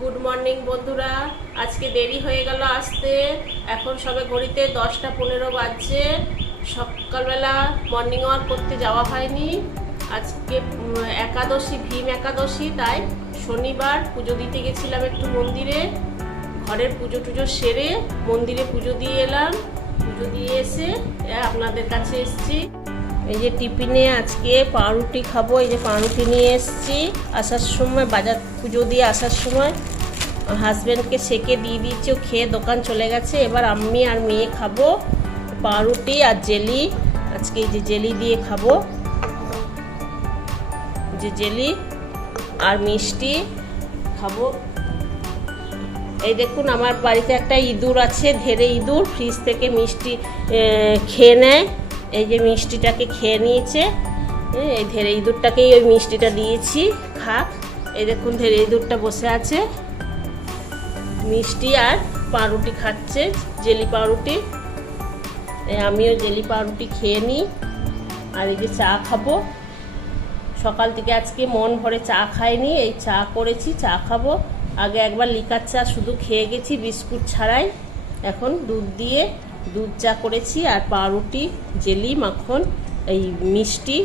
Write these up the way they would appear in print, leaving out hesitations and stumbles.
Good morning বন্ধুরা। আজকে দেরি হয়ে গেল আসতে, এখন সবে ঘড়িতে 10টা 15 বাজছে। সকালবেলা মর্নিং ওয়াক করতে যাওয়া হয়নি। আজকে একাদশী, ভীম একাদশী, তাই শনিবার পুজো দিতে গেছিলাম একটু মন্দিরে। ঘরের পুজো টুজো সেরে মন্দিরে পুজো দিয়ে এলাম। পুজো দিয়ে এসে আপনাদের কাছে এসেছি। এই যে টিফিনে আজকে পাউরুটি খাবো। এই যে পাউরুটি নিয়ে এসেছি। আসার সময় বাজার পুজো দিয়ে আসার সময় হাজব্যান্ডকে সেকে দিয়ে দিয়েছি, ও খেয়ে দোকান চলে গেছে। এবার আমি আর মেয়ে খাবো পাউরুটি আর জেলি। আজকে এই যে জেলি দিয়ে খাবো, যে জেলি আর মিষ্টি খাবো। এই দেখুন, আমার বাড়িতে একটা ইঁদুর আছে, ধেড়ে ইঁদুর, ফ্রিজ থেকে মিষ্টি খেয়ে নেয়। এই যে মিষ্টিটাকে খেয়ে নিয়েছে। এই ধেড়ে ইঁদুরটাকেই ওই মিষ্টিটা দিয়েছি, খাক। এই দেখুন, ধেড়ে ইঁদুরটা বসে আছে, মিষ্টি আর পাউরুটি খাচ্ছে, জেলি পাউরুটি। আমিও জেলি পাউরুটি খেয়ে নিই। আর এই যে চা খাবো। সকাল থেকে আজকে মন ভরে চা খাইনি, এই চা করেছি, চা খাবো। আগে একবার লিকার চা শুধু খেয়ে গেছি বিস্কুট ছাড়াই, এখন দুধ দিয়ে দুধ চা করেছি। আর পাউরুটি, জেলি, মাখন, এই মিষ্টি,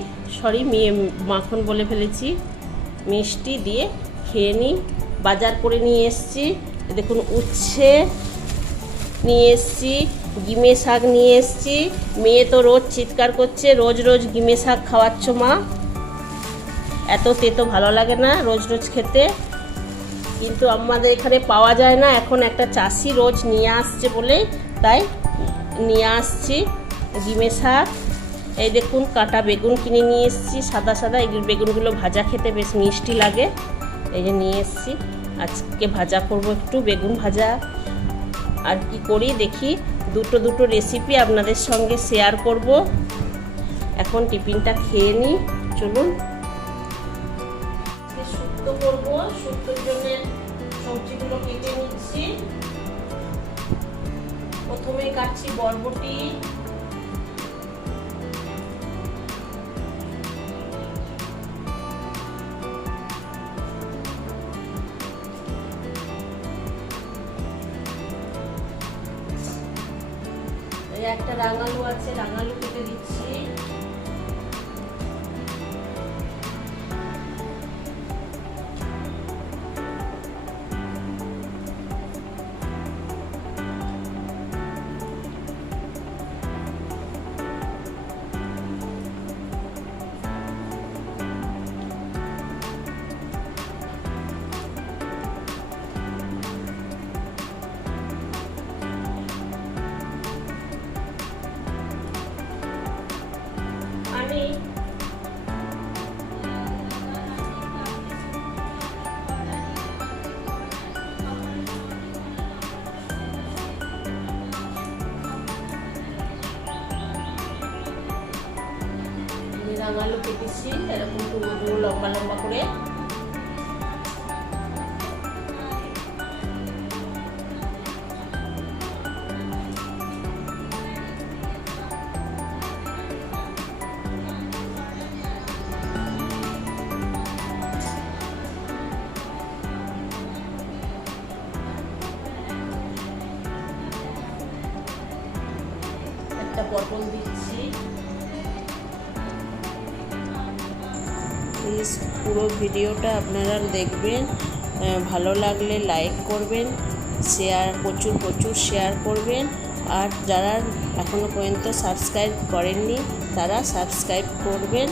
মাখন বলে ফেলেছি, মিষ্টি দিয়ে খেয়ে নিই। বাজার করে নিয়ে এসেছি, দেখুন উচ্ছে নিয়ে এসেছি, গিমে শাক নিয়ে এসেছি। মেয়ে তো রোজ চিৎকার করছে, রোজ রোজ গিমে শাক খাওয়াচ্ছ মা, এত তেতো ভালো লাগে না রোজ রোজ খেতে। কিন্তু আমাদের এখানে পাওয়া যায় না এখন, একটা চাষি রোজ নিয়ে আসছে বলে তাই নিয়ে আসছি গিমে শাক। এই দেখুন, কাটা বেগুন কিনে নিয়ে এসেছি, সাদা সাদা। এই বেগুনগুলো ভাজা খেতে বেশ মিষ্টি লাগে। এই যে নিয়ে এসেছি, আজকে ভাজা করব একটু, বেগুন ভাজা। আর কি করি দেখি, দুটো রেসিপি আপনাদের সঙ্গে শেয়ার করব। এখন টিফিনটা খেয়ে নিই, চলুন। শুক্তো করবো, শুক্তোর জন্য সবজিগুলো কেটে নিচ্ছি। প্রথমে কাটছি বরবটি, একটা রাঙালু আছে, রাঙালু কেটে দিচ্ছি। রাঙালু কেটেছি এরকম টুকরো লম্বা লম্বা করে। একটা পটল দিচ্ছি। প্লিজ পুরো ভিডিওটা আপনারা দেখবেন, ভালো লাগলে লাইক করবেন, প্রচুর শেয়ার করবেন। আর যারা এখনও পর্যন্ত সাবস্ক্রাইব করেননি তারা সাবস্ক্রাইব করবেন,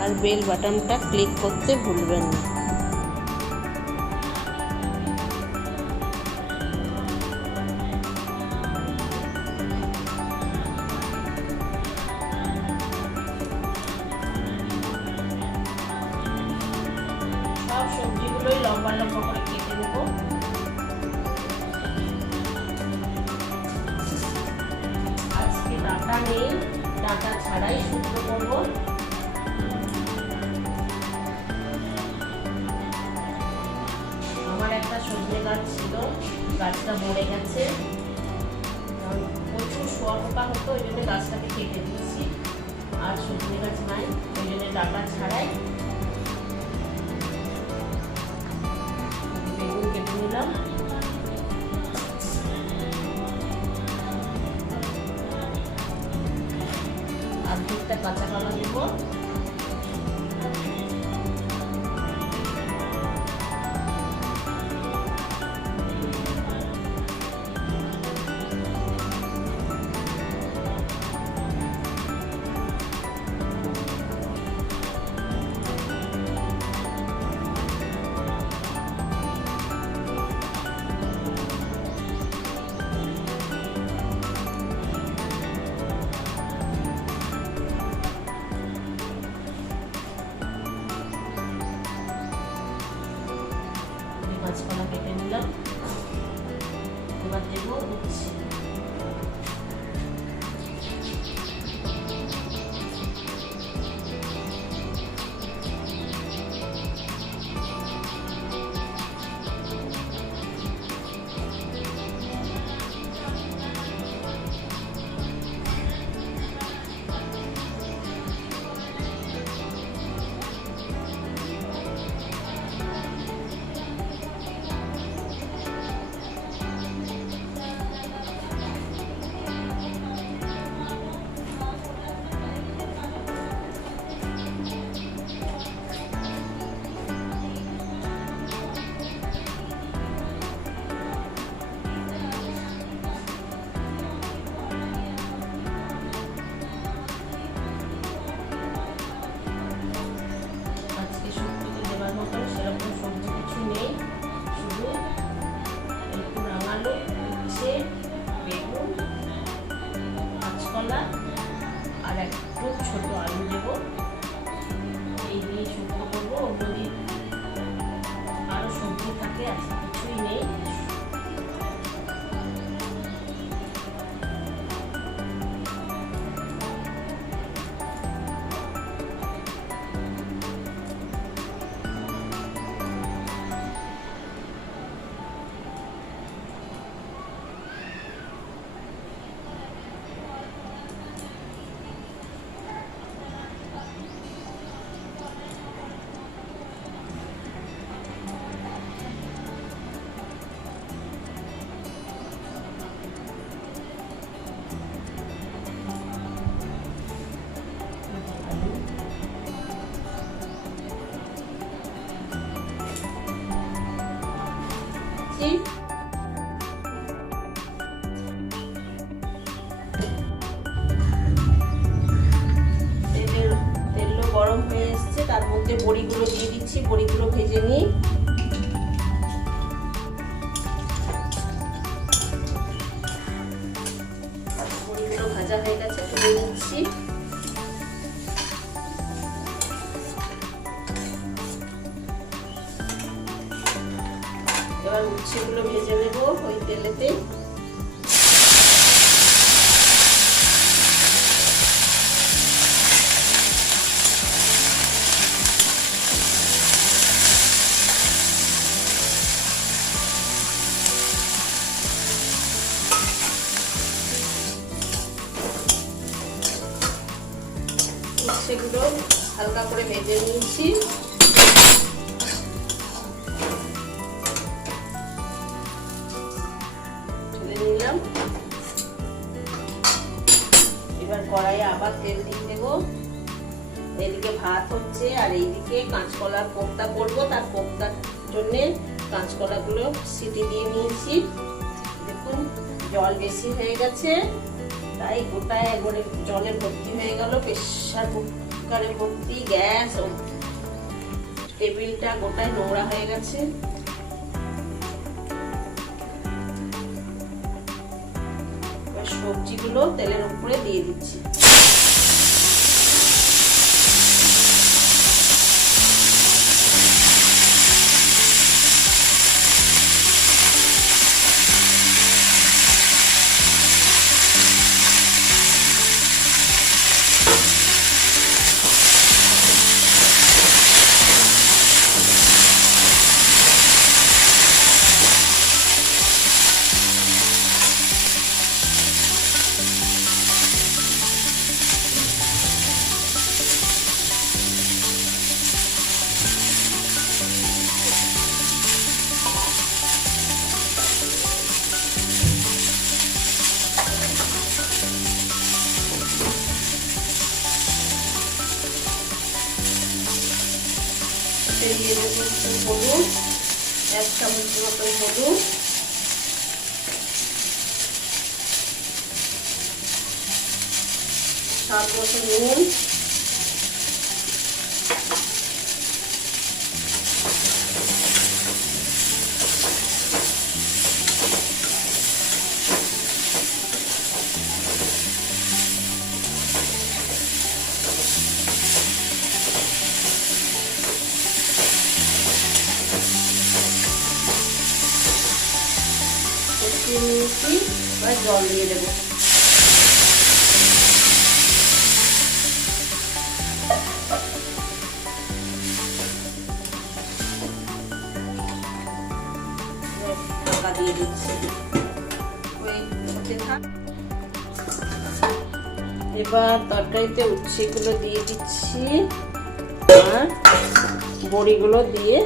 আর বেল বাটনটা ক্লিক করতে ভুলবেন না। সব সবজিগুলোই লম্বা লম্বা করে কেটে নেব। আজকে ডাঁটা নেই, ডাঁটা ছাড়াই শুক্তো করব। আমার একটা সজনে গাছ ছিল, গাছটা মরে গেছে, প্রচুর শোয়া পোকা হতো, ওই জন্য গাছটাকে কেটে দিয়েছি। আর সজনে গাছ নাই, ওই জন্য ডাঁটা ছাড়াই বেগুন কেটে নিলাম। একটা কাঁচা কলা দেবো। কাঁচকলা কেটে নিলাম। এবার দেবো উচ্ছে। সেরকম সবজি কিছু নেই, শুধু একটু রাঙালো উচ্ছে, বেগুন, কাঁচকলা আর একটু ছোট আলু দেবো। এই দিয়ে শুকনো করবো। যদি আরও সবজি থাকে, আজকে কিছুই নেই। তেলও গরম হয়ে এসছে, তার মধ্যে বড়িগুলো দিয়ে দিচ্ছি। বড়িগুলো ভেজে নিই। বড়িগুলো ভাজা হয়ে গেছে, তুলে নিচ্ছি। এবার উচ্ছেগুলো ভেজে নেব ওই তেলেতে। উচ্ছেগুলো হালকা করে ভেজে নিয়েছি। তুলে নিলাম। এবার কড়াইয়ে আবার তেল দিয়ে দেবো। এদিকে ভাত হচ্ছে আর এইদিকে কাঁচকলার কোপ্তা করবো। তার কোপ্তার জন্যে কাঁচকলাগুলো সিটি দিয়ে নিয়েছি। দেখুন জল বেশি হয়ে গেছে, তাই গোটায় একবারে জলে ভর্তি হয়ে গেল। প্রেসার কুকারে ভর্তি, গ্যাস টেবিলটা গোটায় নোংরা হয়ে গেছে। এবার সবজিগুলো তেলের উপরে দিয়ে দিচ্ছি। মতন হলুদ, 1 চামচ মতন হলুদ, স্বাদ মতো নুন, জল দিয়ে দেবো। ঢাকা দিয়ে দিচ্ছি। এবার তরকারিতে উচ্ছেগুলো দিয়ে দিচ্ছি আর বড়িগুলো দিয়ে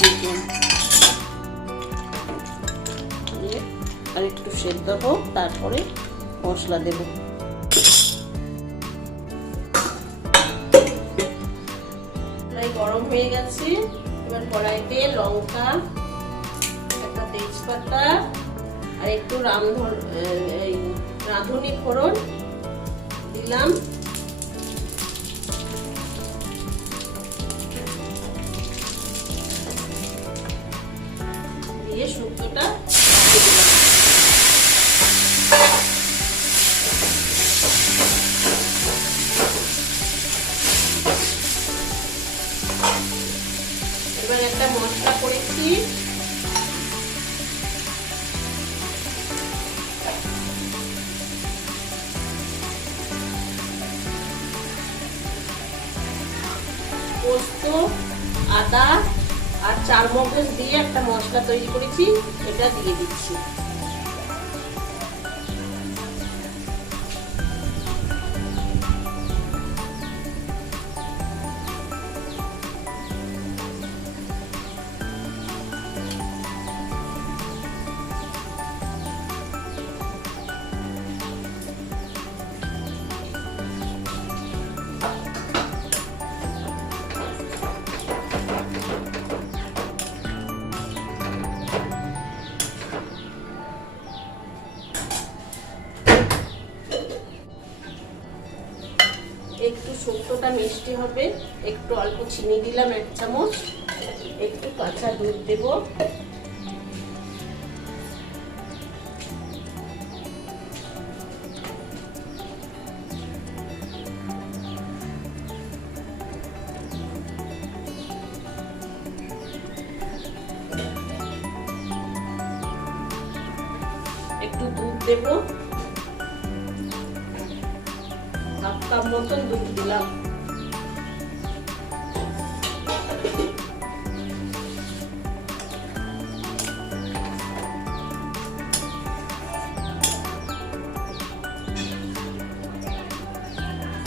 দিলাম। আর একটু সেদ্ধ হোক, তারপরে মশলা দেব। কড়াই গরম হয়ে গেছে। এবার কড়াইতে লঙ্কা, একটা তেজপাতা আর একটু রাঁধুনি ফোড়ন দিলাম। দিয়ে শুক্তোটা দিলাম। এবার একটা মশলা করেছি, পোস্ত, আদা আর চারমগজ দিয়ে একটা মশলা তৈরি করেছি, এটা দিয়ে দিচ্ছি। একটু শুক্তোটা মিষ্টি হবে, একটু অল্প চিনি দিলাম 1 চামচ, একটু কাঁচা দুধ দেব, একটু দুধ দেব, 1/2 কাপ মতন দুধ দিলাম।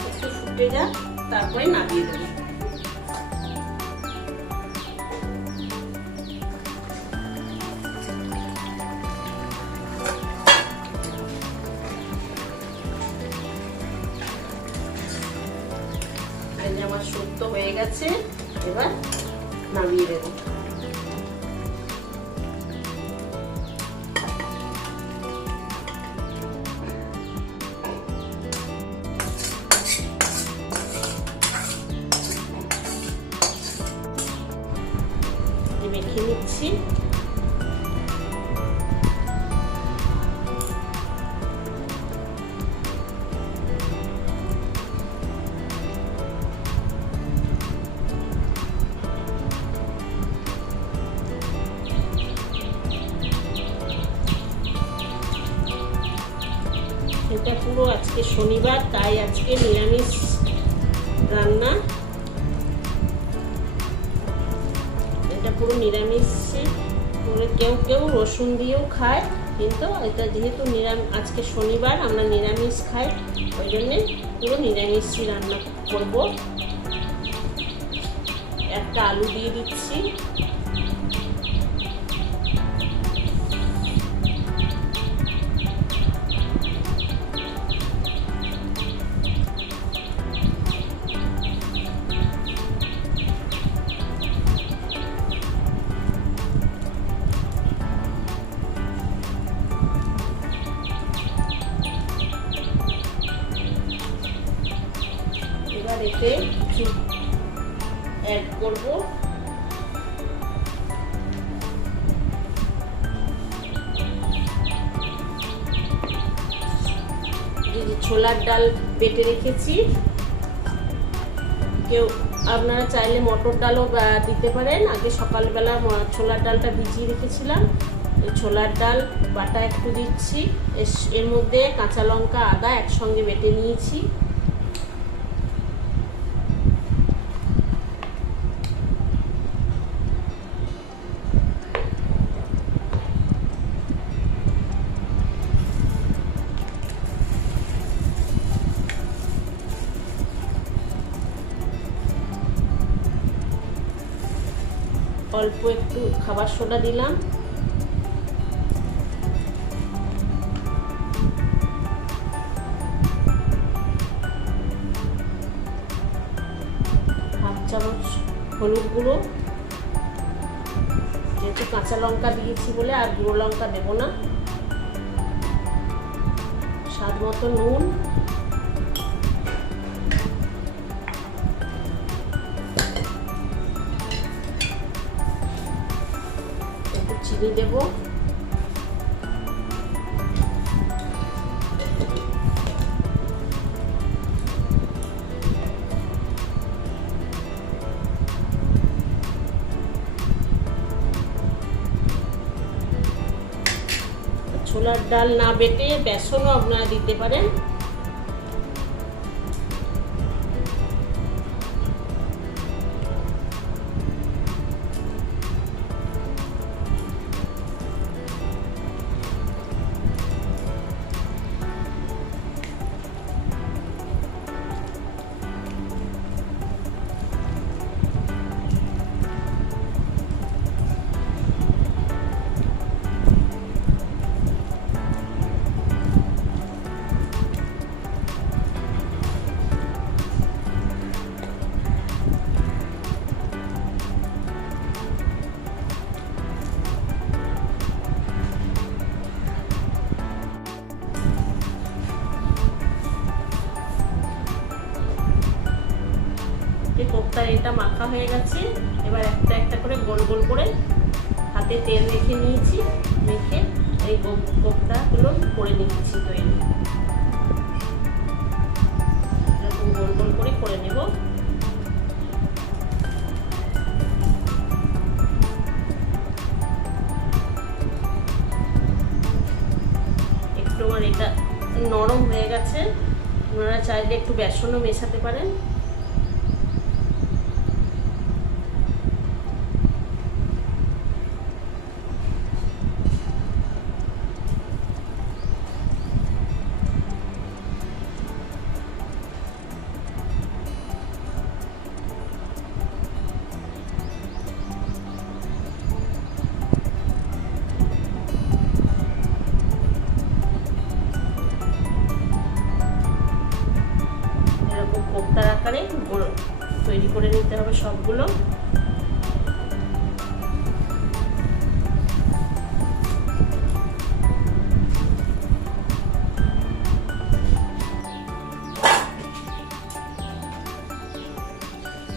একটু ফুটে যাক, তারপরে নামিয়ে দেবো। আমার শুক্তো হয়ে গেছে, এবার নামিয়ে দেব। মেখে নিচ্ছি। এটা পুরো আজকে শনিবার, তাই আজকে নিরামিষ রান্না। এটা পুরো নিরামিষ, কেউ কেউ রসুন দিয়েও খায়, কিন্তু এটা যেহেতু আজকে শনিবার আমরা নিরামিষ খাই, ওই জন্যে পুরো নিরামিষই রান্না করব। একটা আলু দিয়ে দিচ্ছি, এতে কিছু অ্যাড করব। ছোলার ডাল বেটে রেখেছি, কেউ আপনারা চাইলে মটর ডালও দিতে পারেন। আগে সকালবেলা ছোলার ডালটা ভিজিয়ে রেখেছিলাম, এই ছোলার ডাল বাটা একটু দিচ্ছি, এর মধ্যে কাঁচা লঙ্কা আদা একসঙ্গে বেটে নিয়েছি। অল্প একটু খাবার সোডা দিলাম, হাফ চামচ হলুদ গুঁড়ো, যেহেতু কাঁচা লঙ্কা দিয়েছি বলে আর গুঁড়ো লঙ্কা দেব না, স্বাদ মতো নুন, চিনি দেব, ছোলার ডাল না বেটে বেসনও আপনারা দিতে পারেন। কোপ্তার এটা মাখা হয়ে গেছে, এবার একটা একটা করে গোল গোল করে হাতে তেল মেখে নিয়েছি, মেখে এই কোপ্তাগুলো করে নিচ্ছি তৈরি। এরকম গোল গোল করে করে নেব। একটু আমার এটা নরম হয়ে গেছে, আপনারা চাইলে একটু বেসনও মেশাতে পারেন। কোপ্তার আকারে তৈরি করে নিতে হবে সবগুলো।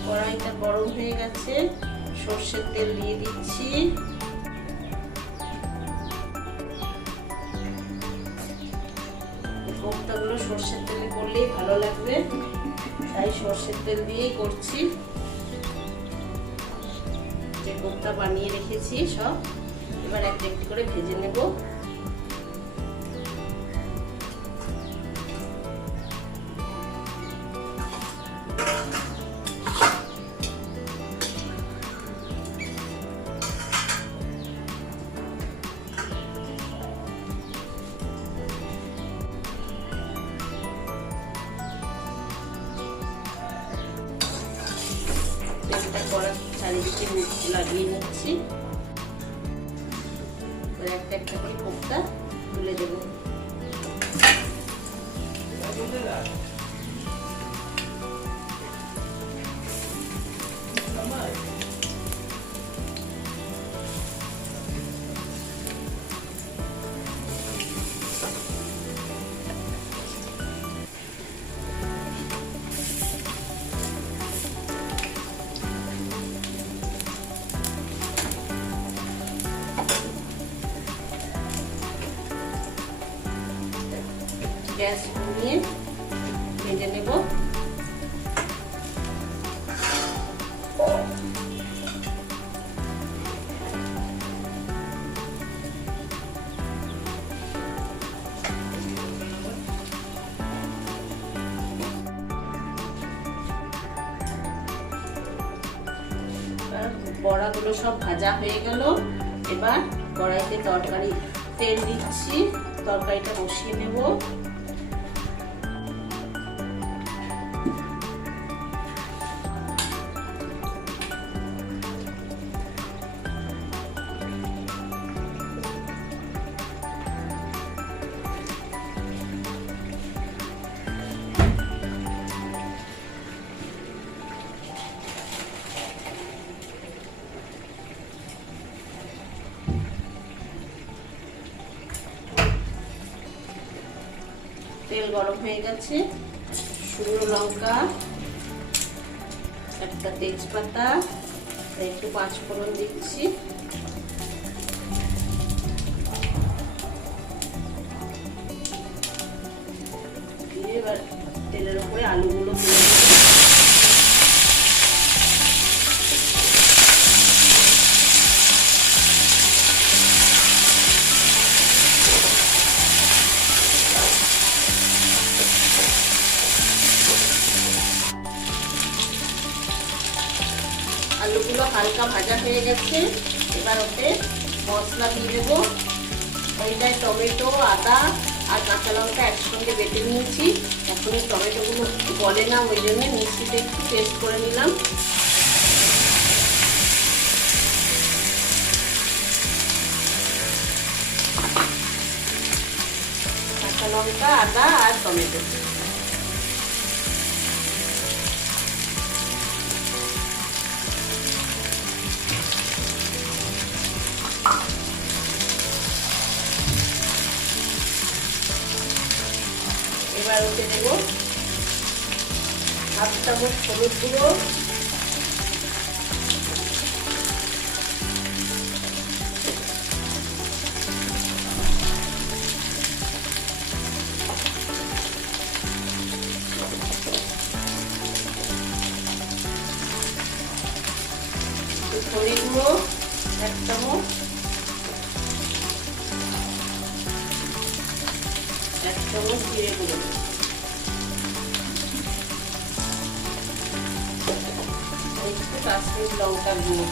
কড়াইটা গরম হয়ে গেছে, সর্ষের তেল দিয়ে দিচ্ছি। কোপ্তাগুলো সর্ষের তেলে করলেই ভালো লাগবে, তাই সর্ষের তেল দিয়েই করছি। যে কোপ্তা বানিয়ে রেখেছি সব এবার একটা একটু করে ভেজে নেব। চারিদিকে লাগিয়ে নিচ্ছি, একটা একটা করে কোপ্তা তুলে দেব। গ্যাস কমিয়ে ভেজে নেব। বড়াগুলো সব ভাজা হয়ে গেল। এবার কড়াইতে তরকারি তেল দিচ্ছি, তরকারিটা বসিয়ে নেব। তেল গরম হয়ে গেছে, শুকনো লঙ্কা, একটা তেজপাতা, একটু পাঁচফোড়ন দিচ্ছি। দিয়ে এবার তেলের উপরে আলুগুলো দিয়ে দেব। আলুগুলো হালকা ভাজা হয়ে গেছে, এবার ওতে মশলা দিয়ে দেবো। ওইটায় টমেটো, আদা আর কাঁচা লঙ্কা একসঙ্গে বেটে নিয়েছি। এখন এই টমেটোগুলো গলে না, ওই জন্য মিক্সিতে একটু পেস্ট করে নিলাম। কাঁচা লঙ্কা, আদা আর টমেটো এবার ওতে দেব হাফ চামচ হলুদ গুঁড়ো, ধনে গুঁড়ো এক চামচ, এক চামচ জিরে গুঁড়ো, একটু কাশ্মীরি লঙ্কার গুঁড়ো,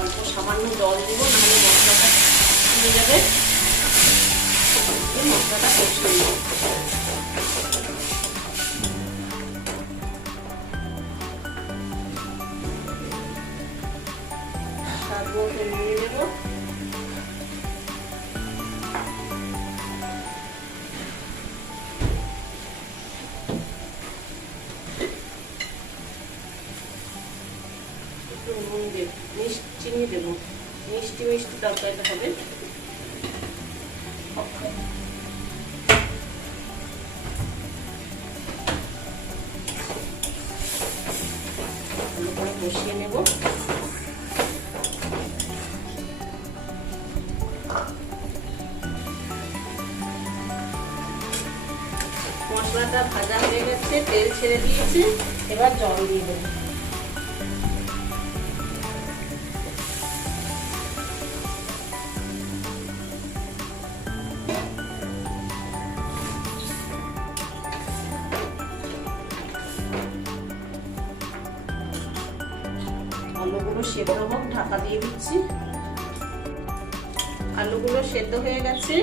অল্প সামান্য জল দেবো, নাহলে মশলাটা পুড়ে যাবে। মশলাটা কষিয়ে নেব। তারপর নিয়ে নেব। একটু নুন দেব, চিনি দেবো, মিষ্টি মিষ্টি তরকারিটা হবে। ভালো করে কষিয়ে নেব। মশলাটা ভাজা হয়ে গেছে, তেল ছেড়ে দিয়েছে, এবার জল দিয়ে দেবো। আলুগুলো সেদ্ধ হোক, ঢাকা দিয়ে দিচ্ছি। আলুগুলো সেদ্ধ হয়ে গেছে,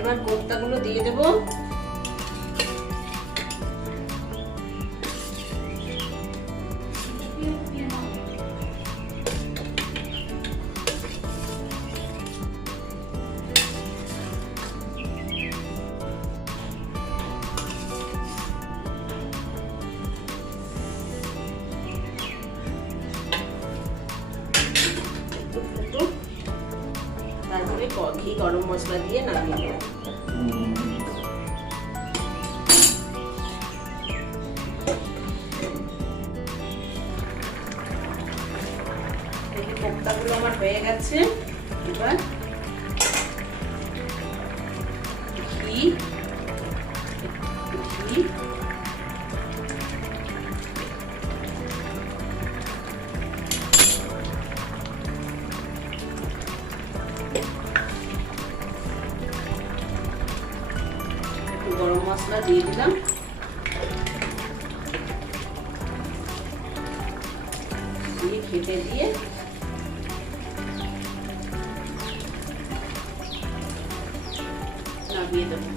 এবার কোপ্তাগুলো দিয়ে দেবো। তারপরে ঘি গরম মশলা দিয়ে নামিয়ে দেবো। ভর্তাগুলো আমার হয়ে গেছে। এবার ঘি একটু গরম মশলা দিয়ে দিলাম। দিয়ে খেতে দিয়ে নামিয়ে দেবো।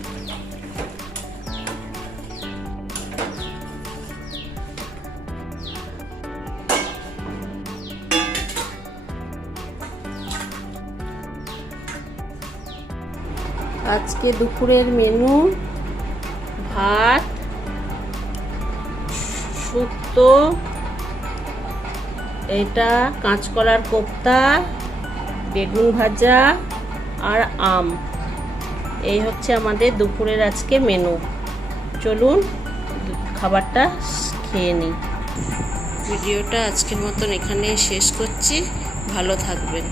আজকে দুপুরের মেনু ভাত, শুক্তো, এটা কাঁচকলার কোপ্তা, বেগুন ভাজা আর আম। এই হচ্ছে আমাদের দুপুরের আজকে মেনু। চলুন খাবারটা খেয়ে নিই। ভিডিওটা আজকের মতন এখানে শেষ করছি। ভালো থাকবেন।